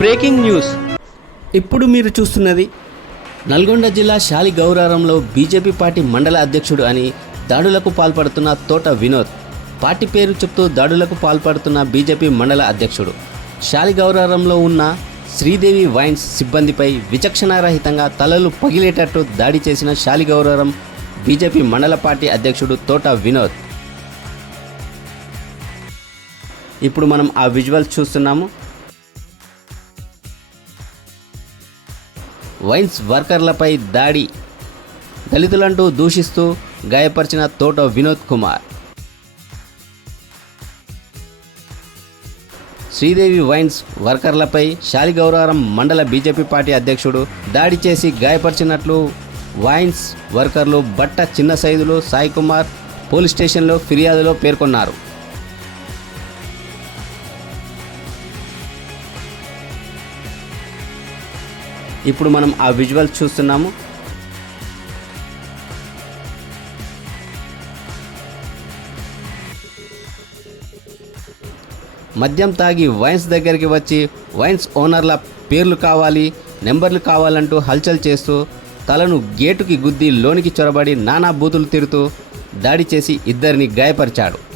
Breaking news. ఇప్పుడు మీరు చూస్తున్నది నల్గొండ జిల్లా శాలి గౌరారంలో బీజేపీ పార్టీ మండల అధ్యక్షుడు అని దాడులకు పాల్పడుతున్న తోట వినోద్. పార్టీ పేరు చెప్తూ దాడులకు పాల్పడుతున్న బీజేపీ మండల అధ్యక్షుడు. శాలి గౌరారంలో ఉన్న శ్రీదేవి వైన్స్ సిబ్బందిపై విచక్షణారహితంగా తలలు పగిలేటట్టు దాడి చేసిన శాలి గౌరారం బీజేపీ మండల పార్టీ అధ్యక్షుడు తోట వినోద్. ఇప్పుడు మనం ఆ విజువల్స్ చూస్తున్నాము. వైన్స్ వర్కర్లపై దాడి. దళితులంటూ దూషిస్తూ గాయపరిచిన తోట వినోద్ కుమార్. శ్రీదేవి వైన్స్ వర్కర్లపై శాలిగౌరారం మండల బీజేపీ పార్టీ అధ్యక్షుడు దాడి చేసి గాయపరిచినట్లు వైన్స్ వర్కర్లు బట్ట చిన్న సైదులు సాయి కుమార్ పోలీస్ స్టేషన్లో ఫిర్యాదులో పేర్కొన్నారు. ఇప్పుడు మనం ఆ విజువల్స్ చూస్తున్నాము. మద్యం తాగి వైన్స్ దగ్గరికి వచ్చి వైన్స్ ఓనర్ల పేర్లు కావాలి నెంబర్లు కావాలంటూ హల్చల్ చేస్తూ తలను గేటుకి గుద్ది లోనికి చొరబడి నానా బూతులు తిరుతూ దాడి చేసి ఇద్దరిని గాయపరిచాడు.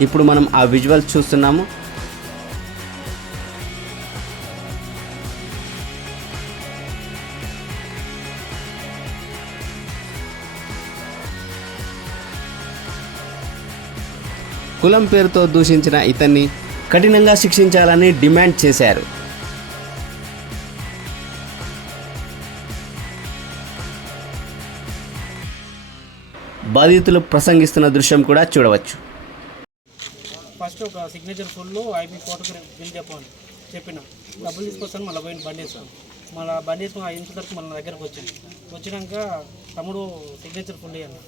ఇప్పుడు మనం ఆ విజువల్స్ చూస్తున్నాము. కులం పేరుతో దూషించిన ఇతన్ని కఠినంగా శిక్షించాలని డిమాండ్ చేశారు. బాధితులు ప్రసంగిస్తున్న దృశ్యం కూడా చూడవచ్చు. ఫస్ట్ ఒక signature full IB photo bill చెప్పాను చెప్పిన. డబ్బులు తీసుకొస్తాను మళ్ళీ పోయిన బండి వేసాను మళ్ళీ బండి వేసుకుని ఆ ఇంటి తరపు మళ్ళీ దగ్గరకు వచ్చింది. వచ్చినాక తమ్ముడు సిగ్నేచర్ ఫుల్ అన్న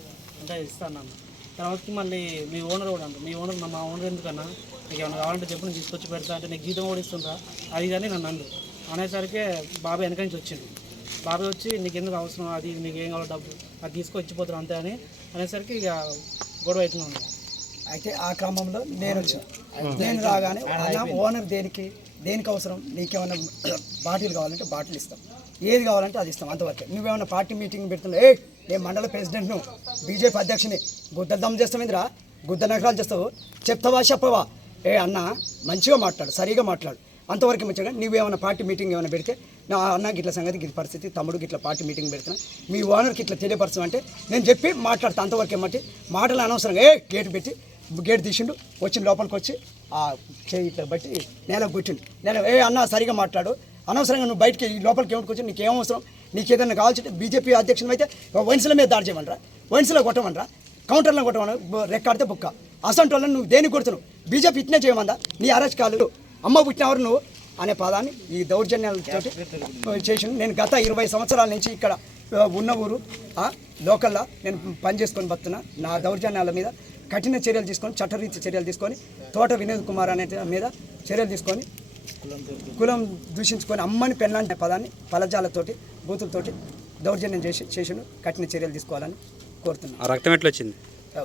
అంటే ఇస్తాను అన్న తర్వాతకి మళ్ళీ మీ ఓనర్ కూడా అంట మీ ఓనర్ మా ఓనర్ ఎందుకన్నా? నీకు ఏమైనా కావాలంటే చెప్పు నేను తీసుకొచ్చి పెడతా అంటే నీకు జీతం కూడా ఇస్తుందా అది కానీ నన్ను అందు. అనేసరికి బాబాయ్ వెనక నుంచి వచ్చింది బాబాయ్ వచ్చి నీకు ఎందుకు అవసరం? అది నీకు ఏం కావాలో డబ్బు. అది తీసుకొచ్చిపోతారు అంతే అని అనేసరికి ఇక గొడవ అవుతున్నాను అయితే ఆ క్రమంలో నేను వచ్చాను నేను రాగానే అన్న ఓనర్ దేనికి దేనికి అవసరం? నీకేమైనా బాటిల్ కావాలంటే బాటిల్ ఇస్తాం. ఏది కావాలంటే అది ఇస్తాం అంతవరకు. నువ్వేమైనా పార్టీ మీటింగ్ పెడుతున్నావు ఏ నేను మండల ప్రెసిడెంట్ను బీజేపీ అధ్యక్షుని గుద్దలు దమ్ చేస్తామేందిరా గుద్ద నగరాలు చేస్తావు. చెప్తావా చెప్పవా? ఏ అన్న మంచిగా మాట్లాడు సరిగా మాట్లాడు. అంతవరకు మంచిగా నువ్వేమైనా పార్టీ మీటింగ్ ఏమైనా పెడితే నా అన్నకి ఇట్లా సంగతి గిట్ల పరిస్థితి తమ్ముడు ఇట్లా పార్టీ మీటింగ్ పెడుతున్నా. మీ ఓనర్కి ఇట్లా తెలియపరచు అంటే నేను చెప్పి మాట్లాడతా అంతవరకు ఏమంటే మాటలు అనవసరంగా ఏ గేట్ పెట్టి గేట్ తీసిండు వచ్చిన లోపలికి వచ్చి ఆ చేయి ఇట్లా బట్టి నేలకు కొట్టిండు. నేను ఏ అన్న సరిగా మాట్లాడు. అనవసరంగా నువ్వు బయటికి ఈ లోపలికి ఏమిటి వచ్చి నీకు ఏమవసరం నీకు ఏదైనా కావాల్సి బీజేపీ అధ్యక్షుడు అయితే వైన్స్ల మీద దాడి చేయమనరా? వైన్స్లో కొట్టమనరా? కౌంటర్లో కొట్టమని రెక్కాడితే బుక్క. అసంటోళ్ళని నువ్వు దేనికి కొడుతున్నావు? బీజేపీ ఇట్నే చేయమందా? నీ అరాచకాలు అమ్మ పుట్టినవారు నువ్వు అనే పదాన్ని ఈ దౌర్జన్యాలతో చేసి నేను గత ఇరవై సంవత్సరాల నుంచి ఇక్కడ ఉన్న ఊరు ఆ, లోకల్లో నేను పని చేసుకొని బతున్నా నా దౌర్జన్యాల మీద కఠిన చర్యలు తీసుకొని చట్టరీతి చర్యలు తీసుకొని తోట వినోద్ కుమార్ అనే మీద చర్యలు తీసుకొని కులం దూషించుకొని అమ్మని పెళ్ళాంటి పదాన్ని పలజాలతోటి బూతులతోటి దౌర్జన్యం చేసి చేసిండు. కఠిన చర్యలు తీసుకోవాలని కోరుతున్నాను. రక్తం ఎట్లా వచ్చింది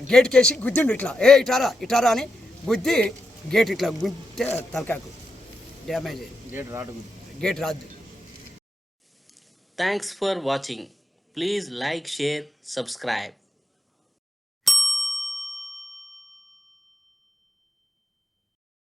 గేట్ కేసి గుద్దిండు ఇట్లా. ఏ ఇటారా ఇటారా అని గుద్ది గేట్ ఇట్లా గుద్దితే తలకాకు డ్యామేజ్ గేట్ రాదు గేట్ రాదు. Thanks for watching please like share subscribe